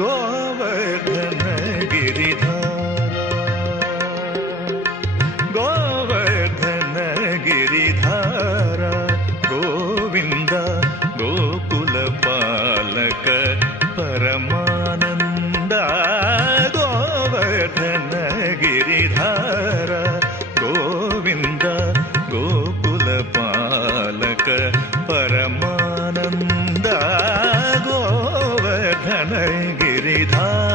గోవర్ధన గిరిధార. గోవర్ధన గిరిధార. గోవింద గోకుల పాలక పరమానంద. గోవర్ధన గిరిధార. గోవింద గోకుల పాలక పరమానంద. ಗೋವರ್ಧನಗೆ గోవర్ధన గిరిధార